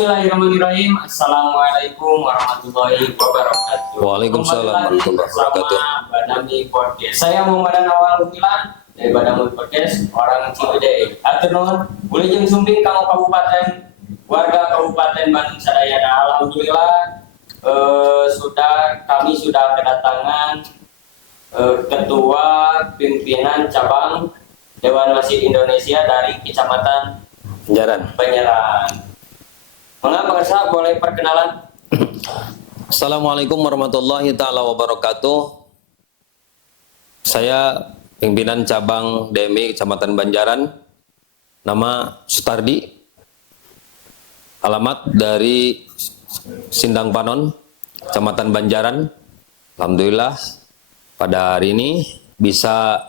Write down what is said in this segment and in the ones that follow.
Bismillahirrahmanirrahim. Assalamualaikum warahmatullahi wabarakatuh. Waalaikumsalam warahmatullahi wabarakatuh. Badami Podcast. Saya Muhammad Awal Mukilan dari Badami Podcast, orang Ciwidey. Atur boleh jeung sumping kamu kabupaten warga Kabupaten Bandung Sadaya. Alhamdulillah kami sudah kedatangan ketua pimpinan cabang Dewan Masjid Indonesia dari Kecamatan Banjaran. Mengapa saya boleh perkenalan? Assalamualaikum warahmatullahi taala wabarakatuh. Saya pimpinan cabang DMI Kecamatan Banjaran. Nama Sutardi. Alamat dari Sindang Panon, Kecamatan Banjaran. Alhamdulillah pada hari ini bisa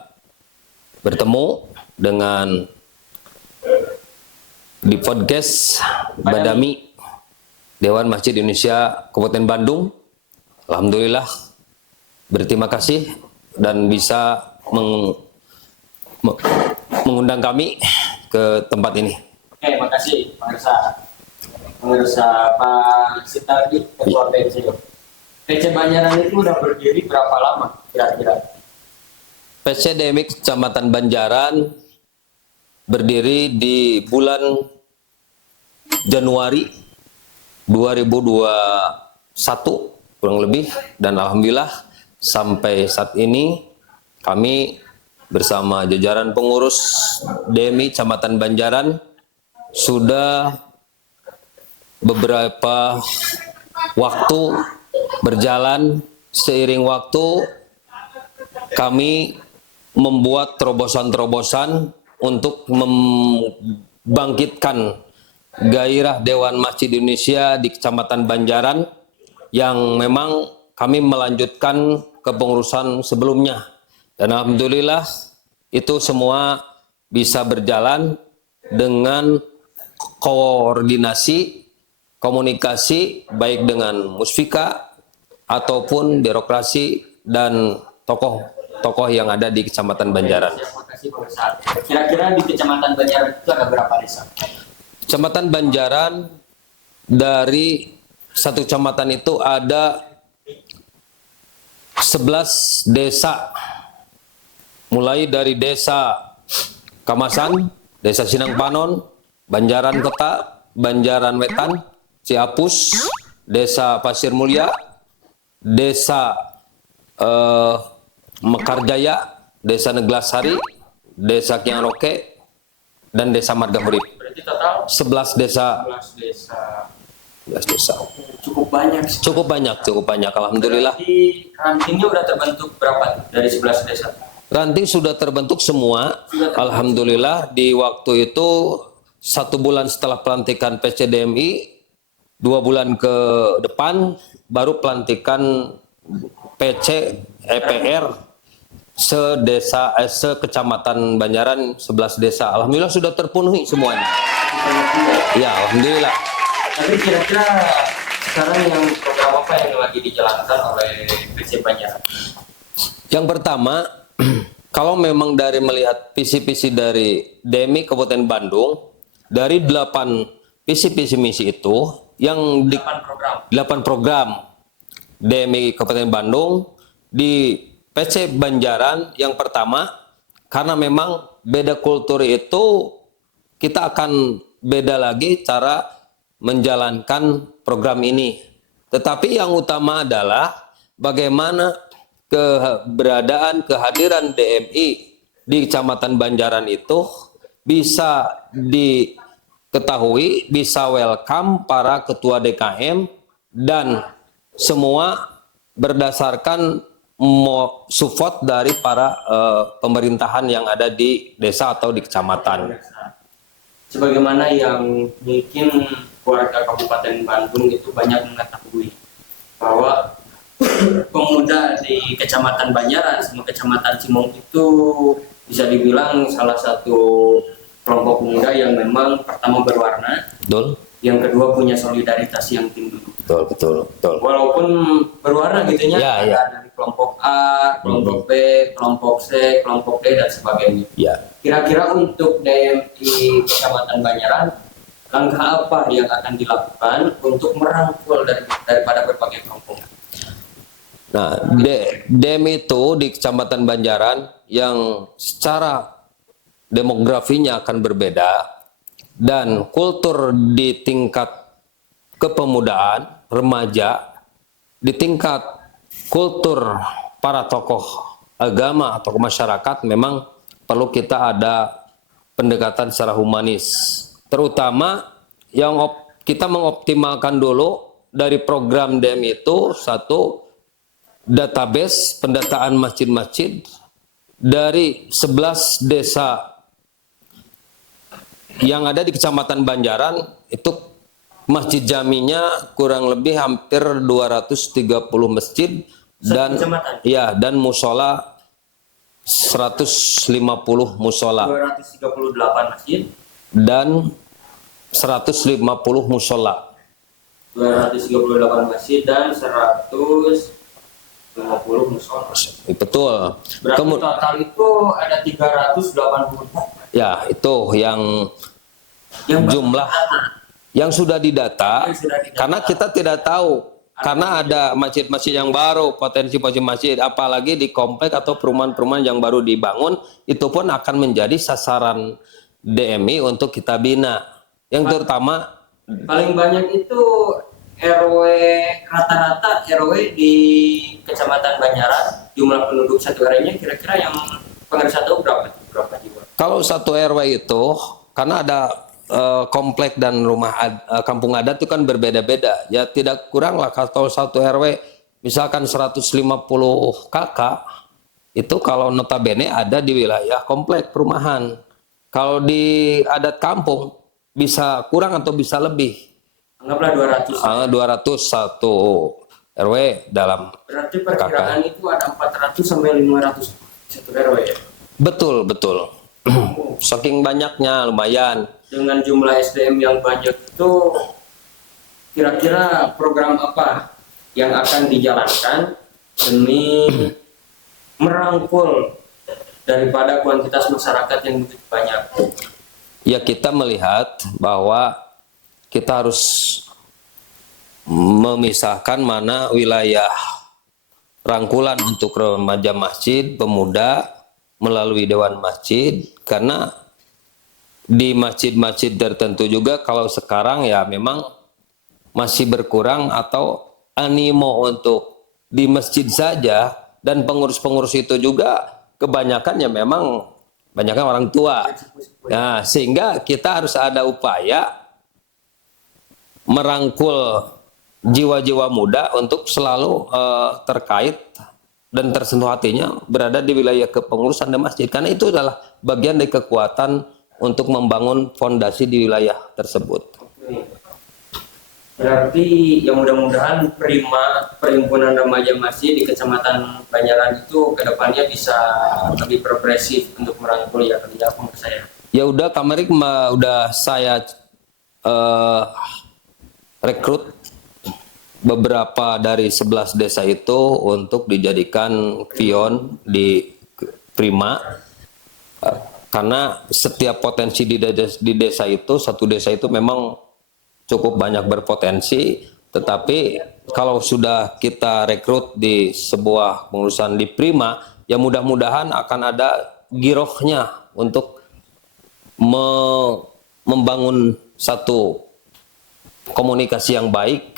bertemu dengan di podcast Badami Dewan Masjid Indonesia Kabupaten Bandung. Alhamdulillah berterima kasih dan bisa mengundang kami ke tempat ini. Oke, makasih pemirsa Pak Sitardi, Ketua PC. PC Banjaran itu udah berdiri berapa lama kira-kira? PC DMI Kecamatan Banjaran berdiri di bulan Januari 2021 kurang lebih, dan alhamdulillah sampai saat ini kami bersama jajaran pengurus DMI Kecamatan Banjaran sudah beberapa waktu berjalan. Seiring waktu kami membuat terobosan-terobosan untuk membangkitkan gairah Dewan Masjid Indonesia di Kecamatan Banjaran yang memang kami melanjutkan kepengurusan sebelumnya. Dan alhamdulillah itu semua bisa berjalan dengan koordinasi, komunikasi baik dengan Musfika ataupun birokrasi dan tokoh-tokoh yang ada di Kecamatan Banjaran. Kira-kira di Kecamatan Banjaran itu ada berapa desa? Kecamatan Banjaran, dari satu kecamatan itu ada 11 desa. Mulai dari desa Kamasan, desa Sinang Panon, Banjaran Kota, Banjaran Wetan, Ciapus, desa Pasir Mulia, desa Mekarjaya, desa Neglasari, desa Kiangroke, dan desa Margahurip. Berarti total 11 desa. 11 desa. Cukup banyak. Alhamdulillah. Berarti rantingnya udah terbentuk berapa dari 11 desa? Ranting sudah terbentuk semua. Alhamdulillah di waktu itu 1 bulan setelah pelantikan PCDMI, 2 bulan ke depan baru pelantikan PC EPR sekecamatan Banjaran 11 desa. Alhamdulillah sudah terpenuhi semuanya. Ya, alhamdulillah. Tapi kira-kira sekarang yang program apa yang lagi dijalankan oleh PC Banjaran? Yang pertama, kalau memang dari melihat visi-visi dari DMI Kabupaten Bandung, dari 8 visi-visi misi itu, yang 8 program DMI Kabupaten Bandung di PC Banjaran, yang pertama, karena memang beda kultur itu, kita akan beda lagi cara menjalankan program ini. Tetapi yang utama adalah bagaimana kehadiran DMI di Kecamatan Banjaran itu bisa diketahui, bisa welcome para ketua DKM, dan semua berdasarkan support dari para pemerintahan yang ada di desa atau di kecamatan. Sebagaimana yang mungkin warga Kabupaten Bandung itu banyak mengetahui bahwa pemuda di Kecamatan Banjaran sama Kecamatan Cimong itu bisa dibilang salah satu kelompok pemuda yang memang pertama berwarna, Betul. Yang kedua punya solidaritas yang tinggi. Betul. Walaupun berwarna gitunya, ya. Dari kelompok A, kelompok B, kelompok C, kelompok D dan sebagainya. Ya. Kira-kira untuk DMI Kecamatan Banjaran langkah apa yang akan dilakukan untuk merangkul daripada berbagai kampung? Nah, DEM itu di Kecamatan Banjaran yang secara demografinya akan berbeda dan kultur di tingkat kepemudaan, remaja, di tingkat kultur para tokoh agama atau masyarakat memang perlu kita ada pendekatan secara humanis. Terutama yang kita mengoptimalkan dulu dari program DEM itu satu database pendataan masjid-masjid dari 11 desa yang ada di Kecamatan Banjaran itu masjid jaminya kurang lebih hampir 230 masjid dan ya dan musola 150 musola 238 masjid dan 150 musola 238 masjid dan 150 musola. Betul. Berarti total itu ada 380. Ya, itu yang jumlah yang sudah didata, karena kita tidak tahu karena ada masjid-masjid yang baru, potensi masjid, apalagi di komplek atau perumahan-perumahan yang baru dibangun, itu pun akan menjadi sasaran DMI untuk kita bina. Yang terutama paling banyak itu RW, rata-rata RW di Kecamatan Banjaran, jumlah penduduk satu RW-nya kira-kira yang pengerja tahu berapa jiwa? Kalau satu RW itu karena ada komplek dan rumah kampung adat itu kan berbeda-beda. Ya tidak kurang lah kalau satu RW misalkan 150 kakak itu kalau notabene ada di wilayah komplek perumahan. Kalau di adat kampung bisa kurang atau bisa lebih. Anggaplah 200. 200 satu RW dalam. Berarti perkiraan itu ada 400 sampai 500 satu RW ya? Betul, betul. Saking banyaknya lumayan. Dengan jumlah SDM yang banyak itu, kira-kira program apa yang akan dijalankan demi merangkul daripada kuantitas masyarakat yang begitu banyak? Ya kita melihat bahwa kita harus memisahkan mana wilayah rangkulan untuk remaja masjid, pemuda melalui dewan masjid, karena di masjid-masjid tertentu juga kalau sekarang ya memang masih berkurang atau animo untuk di masjid saja, dan pengurus-pengurus itu juga kebanyakan ya memang banyaknya orang tua. Nah, sehingga kita harus ada upaya merangkul jiwa-jiwa muda untuk selalu terkait dan tersentuh hatinya berada di wilayah kepengurusan dan masjid, karena itu adalah bagian dari kekuatan untuk membangun fondasi di wilayah tersebut. Berarti ya mudah-mudahan perhimpunan remaja masjid di Kecamatan Banjaran itu kedepannya bisa lebih progresif untuk merangkul ya kerja saya. Ya udah Kamarik udah saya rekrut beberapa dari 11 desa itu untuk dijadikan pion di Prima, karena setiap potensi di desa itu, satu desa itu memang cukup banyak berpotensi, tetapi kalau sudah kita rekrut di sebuah pengurusan di Prima, ya mudah-mudahan akan ada girohnya untuk membangun satu komunikasi yang baik,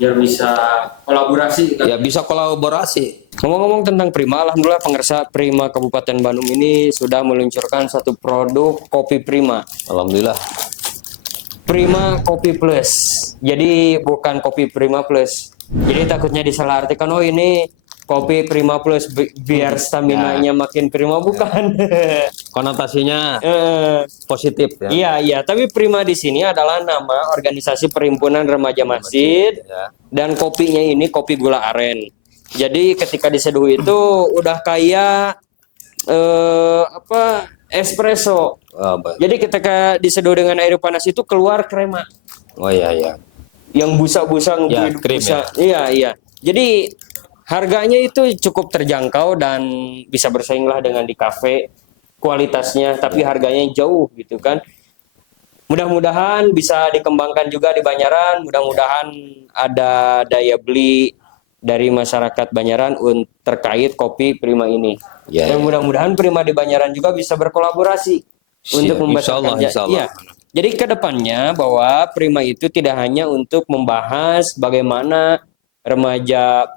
biar bisa kolaborasi kan? Ya bisa kolaborasi. Ngomong-ngomong tentang Prima, alhamdulillah pengersa Prima Kabupaten Bandung ini sudah meluncurkan satu produk kopi Prima. Alhamdulillah. Prima Kopi Plus. Jadi bukan kopi Prima Plus. Jadi takutnya disalahartikan, oh ini kopi Prima Plus biar stamina-nya makin prima, bukan. Konotasinya positif ya. Iya, iya, tapi Prima di sini adalah nama organisasi perhimpunan remaja masjid, dan kopinya ini kopi gula aren. Jadi ketika diseduh itu udah kayak espresso. Jadi ketika diseduh dengan air panas itu keluar krema. Oh iya iya. Yang busa-busa ya, krim ya. Iya, iya. Jadi harganya itu cukup terjangkau dan bisa bersaing lah dengan di kafe kualitasnya, tapi harganya jauh gitu kan. mudah-mudahan bisa dikembangkan juga di Banyaran. Mudah-mudahan ada daya beli dari masyarakat Banyaran terkait kopi Prima ini. Ya, Dan ya. mudah-mudahan Prima di Banyaran juga bisa berkolaborasi untuk Siap, membesarkan. insya Allah. Iya. Jadi ke depannya bahwa Prima itu tidak hanya untuk membahas bagaimana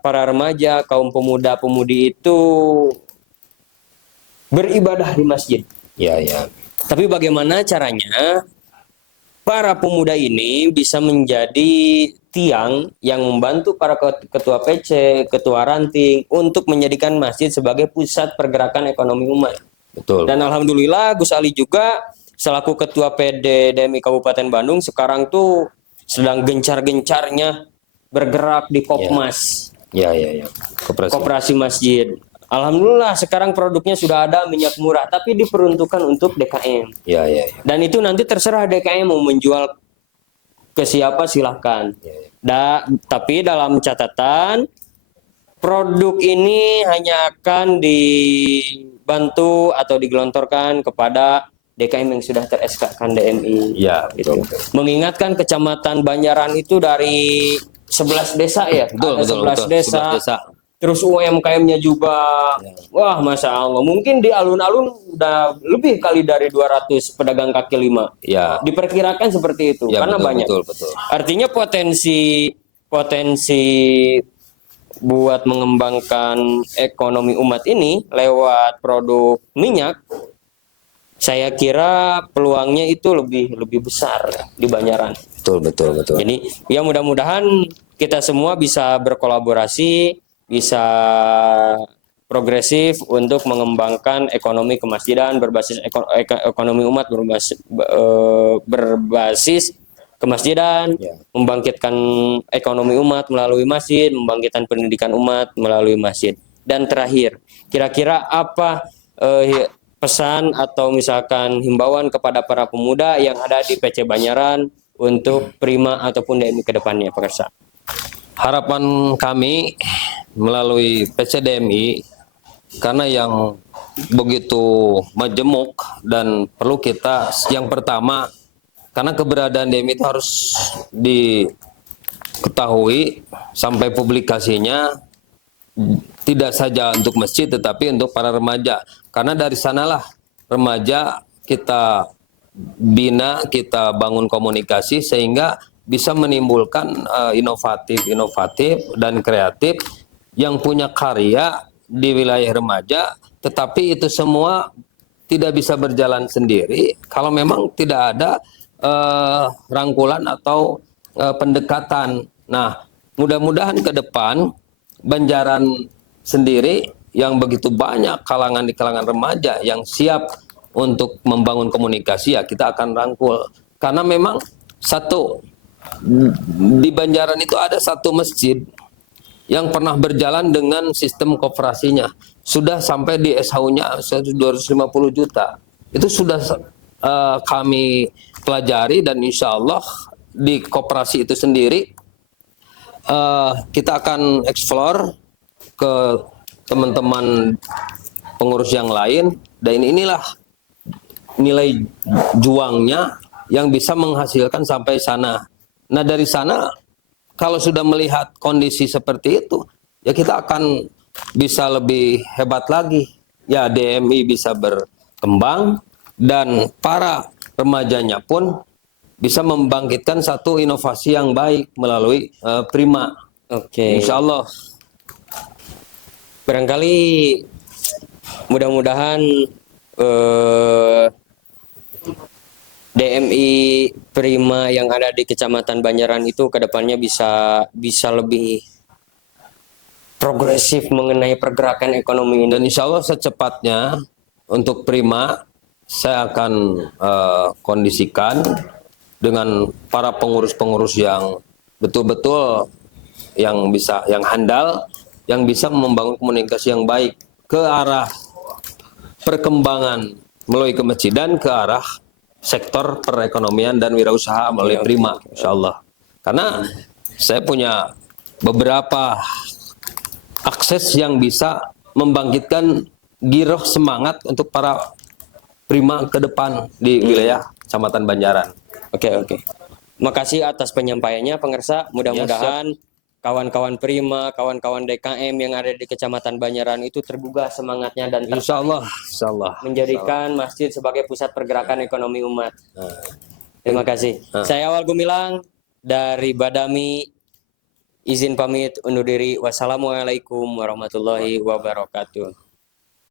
para remaja, kaum pemuda-pemudi itu beribadah di masjid. Ya, ya. Tapi bagaimana caranya para pemuda ini bisa menjadi tiang yang membantu para ketua PC, ketua ranting untuk menjadikan masjid sebagai pusat pergerakan ekonomi umat. Betul. Dan alhamdulillah Gus Ali juga selaku ketua PD DMI Kabupaten Bandung sekarang tuh sedang gencar-gencarnya bergerak di Kopmas, Ya, ya, ya. koperasi masjid. Alhamdulillah sekarang produknya sudah ada minyak murah, tapi diperuntukkan untuk DKM. Ya, ya, ya. Dan itu nanti terserah DKM mau menjual ke siapa silahkan. Tapi dalam catatan produk ini hanya akan dibantu atau digelontorkan kepada DKM yang sudah ter-SK-kan DMI. Ya, Gitu. betul. Mengingatkan kecamatan Banjaran itu dari 11 desa ya, Betul, ada betul, 11 betul. desa. 11 desa. Terus UMKM-nya juga, wah Masya Allah. Mungkin di alun-alun udah lebih kali dari 200 pedagang kaki lima. Ya. Diperkirakan seperti itu, Ya, karena betul, banyak. betul. Artinya potensi buat mengembangkan ekonomi umat ini lewat produk minyak, saya kira peluangnya itu lebih besar di Banjaran. Betul. Jadi ya mudah-mudahan kita semua bisa berkolaborasi, bisa progresif untuk mengembangkan ekonomi kemasjidan berbasis ekonomi umat berbasis kemasjidan, membangkitkan ekonomi umat melalui masjid, membangkitkan pendidikan umat melalui masjid. Dan terakhir, kira-kira apa pesan atau misalkan himbauan kepada para pemuda yang ada di PC Banyaran untuk Prima ataupun DMI ke depannya, Pak Kersa? Harapan kami melalui PCDMI, karena yang begitu majemuk dan perlu kita, yang pertama, karena keberadaan DMI itu harus diketahui sampai publikasinya tidak saja untuk masjid tetapi untuk para remaja, karena dari sanalah remaja kita bina, kita bangun komunikasi sehingga bisa menimbulkan inovatif dan kreatif yang punya karya di wilayah remaja. Tetapi itu semua tidak bisa berjalan sendiri kalau memang tidak ada rangkulan atau pendekatan. Nah, mudah-mudahan ke depan Banjaran sendiri yang begitu banyak kalangan di kalangan remaja yang siap untuk membangun komunikasi, ya kita akan rangkul. Karena memang di Banjaran itu ada satu masjid yang pernah berjalan dengan sistem koperasinya. Sudah sampai di SHU-nya 250 juta. Itu sudah kami pelajari, dan insya Allah di koperasi itu sendiri kita akan eksplor ke teman-teman pengurus yang lain, dan inilah nilai juangnya yang bisa menghasilkan sampai sana. Nah, dari sana kalau sudah melihat kondisi seperti itu, ya kita akan bisa lebih hebat lagi. Ya, DMI bisa berkembang dan para remajanya pun bisa membangkitkan satu inovasi yang baik melalui Prima. Oke. Insya Allah. Barangkali mudah-mudahan DMI Prima yang ada di Kecamatan Banjaran itu kedepannya bisa lebih progresif mengenai pergerakan ekonomi ini. Dan insya Allah secepatnya untuk Prima saya akan kondisikan dengan para pengurus-pengurus yang betul-betul yang handal, yang bisa membangun komunikasi yang baik ke arah perkembangan melalui kemasjidan, ke arah sektor perekonomian dan wirausaha melalui Prima, insya Allah. Karena saya punya beberapa akses yang bisa membangkitkan giroh semangat untuk para Prima ke depan di wilayah Kecamatan Banjaran. Oke. Makasih atas penyampaiannya, pemirsa. Mudah-mudahan kawan-kawan Prima, kawan-kawan DKM yang ada di Kecamatan Banyaran itu tergugah semangatnya dan Insya Allah. menjadikan masjid sebagai pusat pergerakan ekonomi umat. Terima kasih. Saya Awal Gumilang dari Badami, izin pamit undur diri. Wassalamualaikum warahmatullahi wabarakatuh.